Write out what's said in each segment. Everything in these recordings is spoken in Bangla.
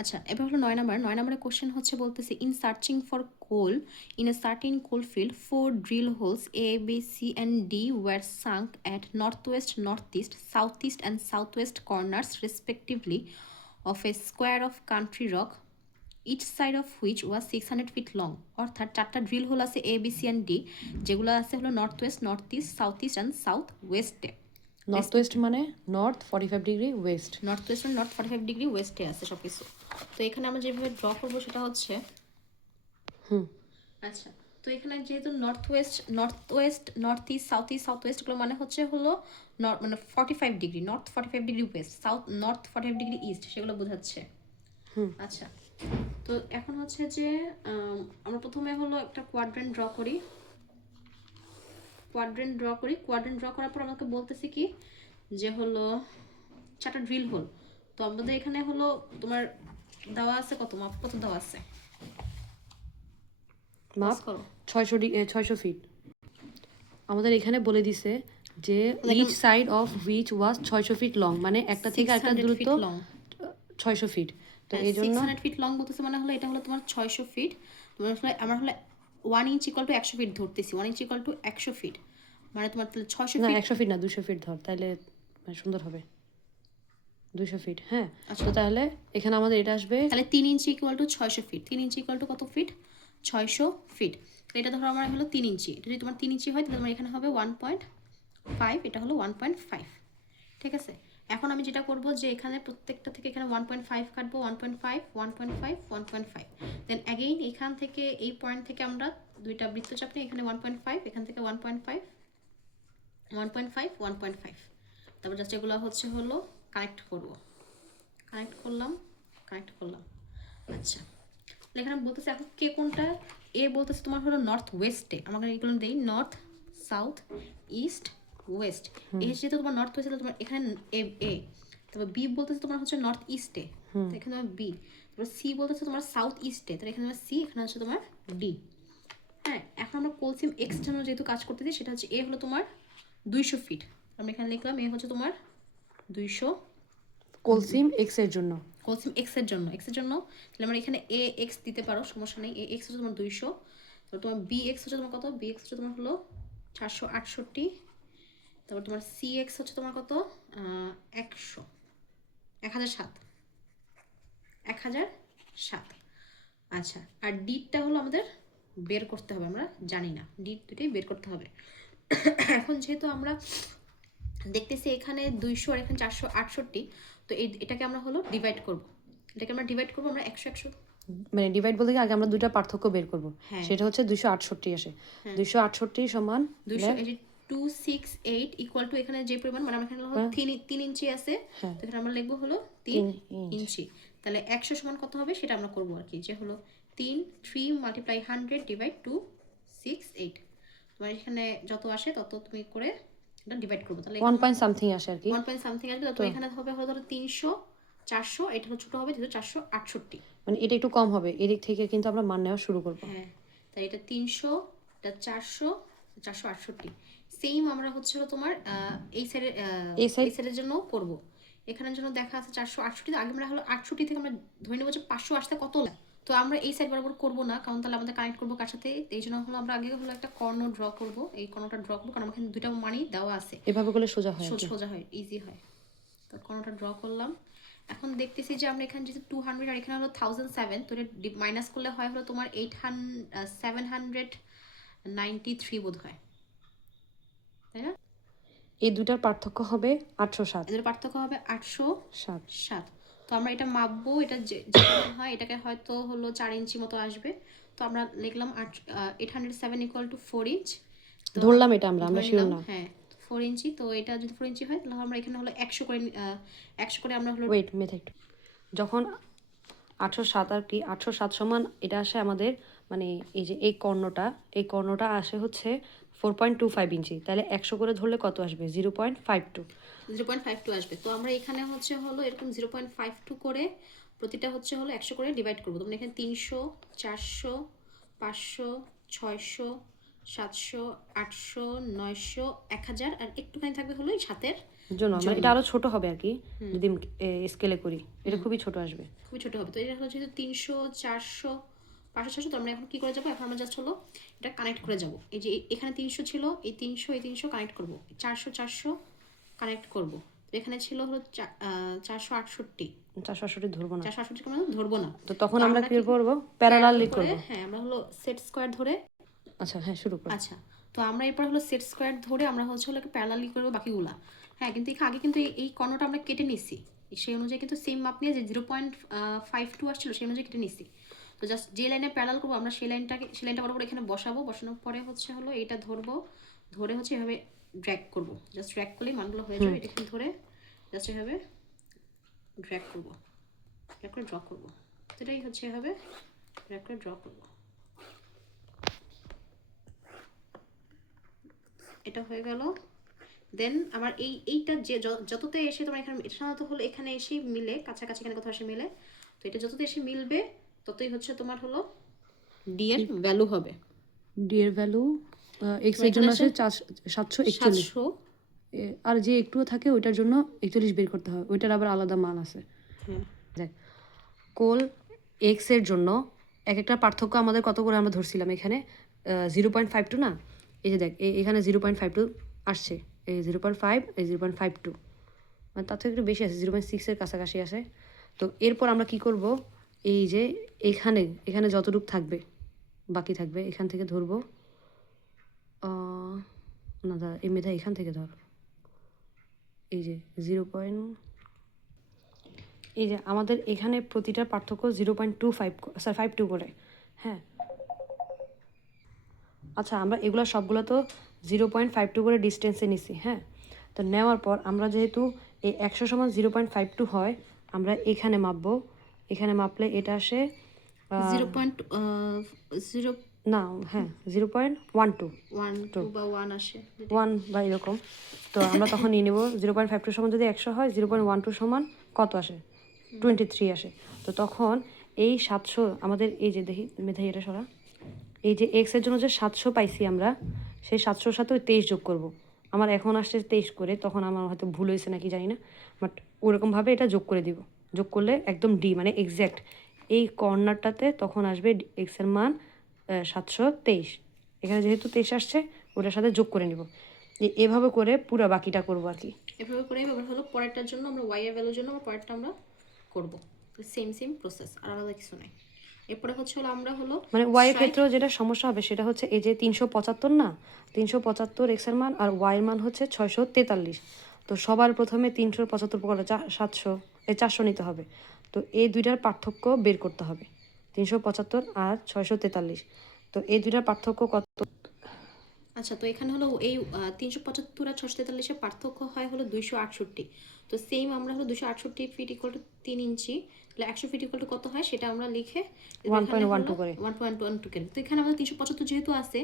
আচ্ছা, এবার হলো ৯ নাম্বার। ৯ নাম্বারের কোয়েশ্চেন হচ্ছে বলতেছে in searching for coal in a certain coal field 4 drill holes A, B, C and D were sunk at northwest, northeast, southeast and southwest corners respectively of a square of country rock each side of which was 600 feet long. অর্থাৎ 4টা ড্রিল হোল আছে A, B, C and D, যেগুলো আছে হলো north west, north east, south east and south ওয়েস্টে। নর্থ ওয়েস্ট মানে north 45 degree west. North west মানে নর্থ 45 ডিগ্রি ওয়েস্টে আছে সব কিছু। তো এখানে আমরা যেভাবে ড্র করবো সেটা হচ্ছে আচ্ছা, তো এখানে যেহেতু north west, north east, south ওয়েস্টগুলো মানে হচ্ছে হলো মানে 45 degree north, 45 degree west, south north 45 degree east, সেগুলো বোঝাচ্ছে। আচ্ছা, তো এখন হচ্ছে যে আমরা প্রথমে হলো একটা কোয়াড্রেন্ট ড্র করি। কোয়াড্রেন্ট ড্র করার পর আমাকে বলতেছি কি যে হলো 4টা ড্রিল হোল। তো আমাদের এখানে হলো তোমার দেওয়া আছে কত, মাপ কত দেওয়া আছে, মাপ 600 ফিট। আমাদের এখানে বলে দিছে যে each side of which was 600 feet long, মানে একটা থেকে একটা দূরত্ব 600 ফিট। তো এই জন্য 600 ফিট লং বলতেছে, মানে হলো এটা হলো তোমার 600 ফিট। তোমার হলো আমরা হলো 1 ইঞ্চ ইকুয়াল টু 100 ফিট ধরতেছি, 1 ইঞ্চ ইকুয়াল টু 100 ফিট, মানে তোমার তাহলে 600 না ফিট, 100 ফিট না 200 ফিট ধর, তাহলে সুন্দর হবে 200 ফিট। হ্যাঁ, তো তাহলে এখানে আমাদের এটা আসবে, তাহলে 3 inch equal to 600 feet. 3 inch equal to কত ফিট? 600 ফিট। এটা ধরো আমার হলো 3 ইঞ্চি, এটা যদি তোমার 3 ইঞ্চি হয় তাহলে তোমার এখানে হবে 1.5, এটা হলো 1.5। ঠিক আছে, এখন আমি যেটা করব যে এখানে প্রত্যেকটা থেকে এখানে 1.5 কাটবো, 1.5, 1.5, 1.5। দেন অ্যাগেইন এখান থেকে এই পয়েন্ট থেকে আমরা দুইটা বৃত্তচাপ নিই, এখানে 1.5, এখান থেকে 1.5, 1.5, 1.5। তারপর জাস্ট এগুলো হচ্ছে হলো কানেক্ট করলাম। আচ্ছা, এখানে বলতেছে এখন কে কোনটা, এ বলতেছে তোমার হলো নর্থ ওয়েস্টে, আমাকে এগুলো দেই নর্থ, সাউথ, ইস্ট, ওয়েস্ট। এ যেহেতু তোমার নর্থ ওয়েস্টে, তোমার এখানে এ। তারপর বি বলতেছে তোমার হচ্ছে নর্থ ইস্টে, তো এখানে তোমার বি। তারপর সি বলতেছে তোমার সাউথ ইস্টে, তাহলে এখানে তোমার সি, এখানে হচ্ছে তোমার ডি। হ্যাঁ, এখন আমরা কোলসিম এক্স জন্য যেহেতু কাজ করতেছি, সেটা হচ্ছে এ হলো তোমার 200 ফিট। আমরা এখানে লিখলাম এ হচ্ছে তোমার 200 কোলসিম এক্স এর জন্য, কোলসিম এক্স এর জন্য তাহলে আমরা এখানে এ এক্স দিতে পারো, সমস্যা নেই। এ এক্স হচ্ছে তোমার 200, তো তোমার বি এক্স হচ্ছে তোমার কত, বি এক্স হচ্ছে তোমার হলো 468। তারপর তোমার সি এক্স হচ্ছে তোমার কত, 100, 1007, 1007। আচ্ছা, আর ডিটটা হলো আমাদের বের করতে হবে, আমরা জানি না, ডিট দুটোই বের করতে হবে। এখন যেহেতু আমরা দেখতেছি এখানে 200 আর এখানে 468, তো এটাকে আমরা হলো ডিভাইড করব, আমরা 100 মানে ডিভাইড বলতে আগে আমরা দুটো পার্থক্য বের করব। সেটা হচ্ছে 268 আসে, 268 সমান 268 ইকুয়াল টু এখানে যে পরিমাণ, মানে আমরা এখানে হলো 3 ইঞ্চি আছে, তো এখানে আমরা লিখবো হলো 3 ইঞ্চি। তাহলে 100 সমান কত হবে সেটা আমরা করবো আর কি, যে হলো 3 মাল্টিপ্লাই 100 ডিভাইড 268। তোমার এখানে যত আসে তত তুমি করে এটা ডিভাইড করবো, তাহলে 1 পয়েন্ট সামথিং আসে আর কি, 1 পয়েন্ট সামথিং আসবে। তো এখানে হবে হলো ধরো 300, 400, এটা হলো ছোট হবে যেহেতু 468, মানে এটা একটু কম হবে, এদিক থেকে কিন্তু আমরা মান নেওয়া শুরু করব। হ্যাঁ, তাই এটা 300, এটা 400, 468। সেম আমরা হচ্ছে হলো তোমার এই সাইডের জন্য করব। এখানের জন্য দেখা আছে 468, আগে আমরা হলো 68 থেকে আমরা ধরে নেবো যে 500 আসতে কত, তো আমরা এই সাইড বরাবর করবো না, কারণ তাহলে আমাদের কানেক্ট করবো কার সাথে, এই জন্য হলো আমরা আগে হলো একটা কর্ণ ড্র করব। এই কর্ণটা ড্র করবো কারণ এখানে দুইটা মানই দেওয়া আছে, এভাবে করলে সোজা হয়, ইজি হয়। তো কর্ণটা ড্র করলাম। এখন দেখতেছি যে আমরা এখানে যেহেতু 200 আর এখানে হলো 1007, তো এটা মাইনাস করলে হয় হলো তোমার 793 বোধ হয়, তাই না? এই দুটার পার্থক্য হবে 807, এদের পার্থক্য হবে 807। তো আমরা এটা মাপবো, এটা যে হয় এটাকে হয়তো হলো 4 ইঞ্চি মতো আসবে, তো আমরা লিখলাম 807 ইকুয়াল টু 4 ইঞ্চ ধরলাম, এটা আমরা শিওর না। হ্যাঁ, 4 ইঞ্চি, তো এটা যদি 4 ইঞ্চি হয় তাহলে আমরা এখানে হলো 100 করে আমরা হলো ওয়েট মেথড, যখন 807 আর কি 807 সমান এটা আসে আমাদের, মানে এই যে এই কর্ণটা আসে হচ্ছে 4.25 ইঞ্চি, তাহলে 100 করে ধরলে কত আসবে, 0.52 আসবে। তো আমরা এখানে হচ্ছে হলো এরকম 0.52 করে প্রতিটা হচ্ছে হলো 100 করে ডিভাইড করবো। তোমরা এখানে 300, 400, 500, 600, 700, 800, 900, 1000 আর একটুখানি থাকবে হলো এই 7-এর জন্য মানে এটা আরো ছোট হবে আর কি, যদি স্কেলে করি এটা খুবই ছোট আসবে, খুবই ছোট হবে। তো এটা হলো যেহেতু 300 400 500 600, তো আমরা এখন কি করে যাবো, এখন আমরা জাস্ট হলো এটা কানেক্ট করে যাব। এই যে এখানে 300 ছিল, এই 300 কানেক্ট করব, 400 400 কানেক্ট করব। তো এখানে ছিল হলো 468, 468 ধরবো না, 468 আমরা ধরবো না। তো তখন আমরা কি করবো, প্যারালালি করব। হ্যাঁ, আমরা হলো সেট স্কোয়ার ধরে, আচ্ছা হ্যাঁ শুরু করো। আচ্ছা, তো আমরা এরপর হলো সেট স্কোয়ার ধরে আমরা হচ্ছে হলো প্যারালালি করবো বাকিগুলা। হ্যাঁ, কিন্তু আগে কিন্তু এই কর্ণটা আমরা কেটে নিছি, সেই অনুযায়ী কিন্তু সেম মাপ নিয়ে যে 0.52 আসছিল সেই অনুযায়ী কেটে নিছি। তো জাস্ট যে লাইনে প্যারালাল করবো আমরা সেই লাইনটা বরাবর এখানে বসাবো, বসানোর পরে হচ্ছে হলো এটা ধরবো, ধরে হচ্ছে এভাবে ড্র্যাগ করবো, জাস্ট ড্র্যাগ করলেই মানগুলো হয়ে যাবে। এটা এখানে ধরে জাস্ট এভাবে ড্র্যাগ করবো, ড্র্যাগ করে ড্র করবো, এটাই হচ্ছে এভাবে ড্র্যাগ করে ড্র করবো। এটা হয়ে গেল। দেন আমার এইটা যে যততে এসে তোমার এখানে সাধারণত হলো এখানে এসে মিলে, কাছাকাছি এখানে কোথাও এসে মিলে, তো এটা যততে এসে মিলবে ততই হচ্ছে তোমার হলো ডি এর ভ্যালু হবে। ডি এর ভ্যালু এক্স এর জন্য আসে 741, আর যে একটুও থাকে ওইটার জন্য 41 বের করতে হবে, ওইটার আবার আলাদা মান আছে। দেখ কোল এক্স এর জন্য এক একটা পার্থক্য আমাদের কত করে আমরা ধরছিলাম এখানে 0.52 না, এই যে দেখ এখানে 0.52 আসছে, এই 0.5, এই 0.52, মানে তার থেকে একটু বেশি আছে, 0.6 এর কাছাকাছি আসে। তো এরপর আমরা কি করব, এই যে এখানে যতটুকু থাকবে বাকি থাকবে এখান থেকে ধরবো, না দাদা এই মেধা এখান থেকে ধর, এই যে 0. এই যে আমাদের এখানে প্রতিটার পার্থক্য 0.52 করে, হ্যাঁ। আচ্ছা আমরা এগুলো সবগুলো তো 0.52 করে ডিস্টেন্সে নিছি, হ্যাঁ। তো নেওয়ার পর আমরা যেহেতু এই 100 সমান 0.52 হয়, আমরা এখানে মাপবো, এখানে মাপলে এটা আসে 0.0 না, হ্যাঁ 0.12 বা 1 আসে, 1 বা এরকম। তো আমরা তখন নিয়ে নেব 0.52 সমান যদি 100 হয়, 0.12 সমান কত আসে, 23 আসে। তো তখন এই 700 আমাদের, এই যে দেখি মেধাই এটা সরা, এই যে এক্স এর জন্য যে 700 পাইছি আমরা, সেই 700-র সাথে ওই 23 যোগ করব। আমার এখন আসছে 23 করে, তখন আমার হয়তো ভুল হয়েছে নাকি জানি না, বাট ওরকমভাবে এটা যোগ করে দিব। যোগ করলে একদম ডি মানে এক্স্যাক্ট এই কর্নারটাতে তখন আসবে এক্স এর মান 723। এখানে যেহেতু 23 আসছে ওটার সাথে যোগ করে নিব, এভাবে করে পুরো বাকিটা করবো আর কি। এভাবে করে এবার হলো পরেরটার জন্য আমরা ওয়াই এর ভ্যালুর জন্য আমরা পরেরটা আমরা করব, সেম প্রসেস, আর আলাদা কিছু নাই। এরপরে হচ্ছে হলো আমরা হলো মানে ওয়াই এর ক্ষেত্রেও যেটা সমস্যা হবে সেটা হচ্ছে এই যে 375 না, 375 এক্স এর মান, আর ওয়াই এর মান হচ্ছে 643। তো সবার প্রথমে 375 পরে 400 নিতে হবে। তো এই দুইটার পার্থক্য বের করতে হবে, 375 আর 643। তো এই দুইটার পার্থক্য কত? আচ্ছা, তো এখানে হলো এই 375 আর 643-এর পার্থক্য হয় হলো 268। তো সেম আমরা হলো 268 ফিট ইকুয়াল টু 3 ইঞ্চি, তাহলে 100 ফিট ইকুয়াল টু কত হয় সেটা আমরা লিখে 1.12 করে 1.12 করে। তো এখানে আমাদের 375 যেহেতু আছে,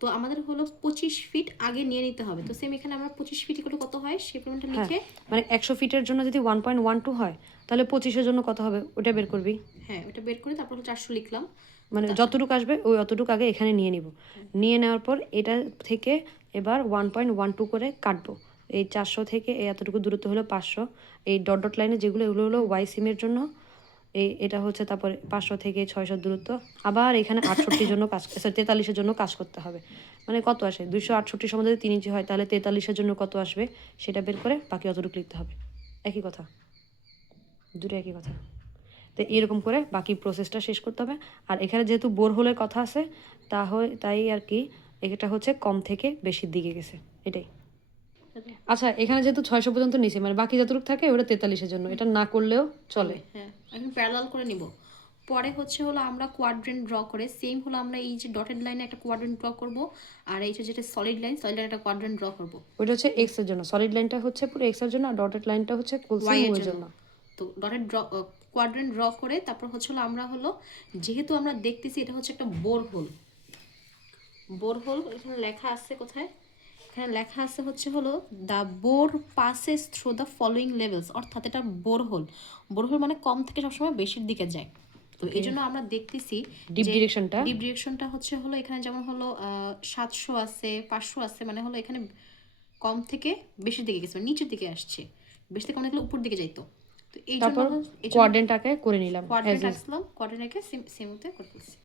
তো আমাদের হলো 25 ফিট আগে নিয়ে নিতে হবে। তো সেম এখানে আমরা 25 ফিট ইকুয়াল টু কত হয় সেই পরিমাণটা লিখে, মানে 100 ফিটের জন্য যদি 1.12 হয় তাহলে 25-এর জন্য কত হবে ওটা বের করবি। হ্যাঁ ওটা বের করে তারপর 400 লিখলাম, মানে যতটুকু আসবে ওই অতটুকু আগে এখানে নিয়ে নিব, নিয়ে নেওয়ার পর এটা থেকে এবার 1.12 করে কাটবো। এই 400 থেকে এই এতটুকু দূরত্ব হলো 500, এই ডট ডট লাইনে যেগুলো এগুলো হলো ওয়াই সিমের জন্য, এটা হচ্ছে তারপরে 500 থেকে 600 দূরত্ব, আবার এখানে 68 জন্য কাজ, 43-এর জন্য কাজ করতে হবে। মানে কত আসে 268 সমান যদি 3 ইঞ্চি হয় তাহলে 43-এর জন্য কত আসবে সেটা বের করে বাকি অতটুকু লিখতে হবে। একই কথা, দুটো একই কথা। তো এরকম করে বাকি প্রসেসটা শেষ করতে হবে। আর এখানে যেহেতু বোরহোলের কথা আছে তাই আর কি এটা হচ্ছে কম থেকে বেশির দিকে গেছে, এটাই। আচ্ছা এখানে যেহেতু 600 পর্যন্ত নিচে, মানে বাকি যতটুকু থাকে ওটা 43-এর জন্য, এটা না করলেও চলে। হ্যাঁ এখন প্যারালাল করে নিব। পরে হচ্ছে হলো আমরা কোয়াড্রেন্ট ড্র করে সেম হলো আমরা এই যে ডটেড লাইনে একটা কোয়াড্রেন্ট ড্র করব, আর এই যে যেটা সলিড লাইন একটা কোয়াড্রেন্ট ড্র করব। ওইটা হচ্ছে এক্স এর জন্য, সলিড লাইনটা হচ্ছে পুরো এক্স এর জন্য, আর ডটেড লাইনটা হচ্ছে ওয়াই এর জন্য। তো ডটেড কোয়াড্রেন্ট ড্র করে তারপর হচ্ছে হলো আমরা হলো, যেহেতু আমরা দেখতেছি এটা হচ্ছে একটা বোরহোল, এখানে লেখা আছে কোথায়, এখানে লেখা আছে হচ্ছে হলো the bore passes through the following levels, অর্থাৎ এটা বোরহোল মানে কম থেকে সবসময় বেশির দিকে যায়। তো এই জন্য আমরা দেখতেছি ডিপ ডিরেকশনটা হচ্ছে হলো এখানে যেমন হলো 700 আছে, 500 আছে, মানে হলো এখানে কম থেকে বেশির দিকে গেছে, মানে নিচের দিকে আসছে, বেশি থেকে কম দেখলে উপর দিকে যাইতো। তো এই জন্য তারপর কোয়াড্রেন্ট আঁকে করে নিলাম কোয়াড্রেন্ট আঁকলাম, কোয়াড্রেন্ট এঁকে সেমতে করে ফেলছি।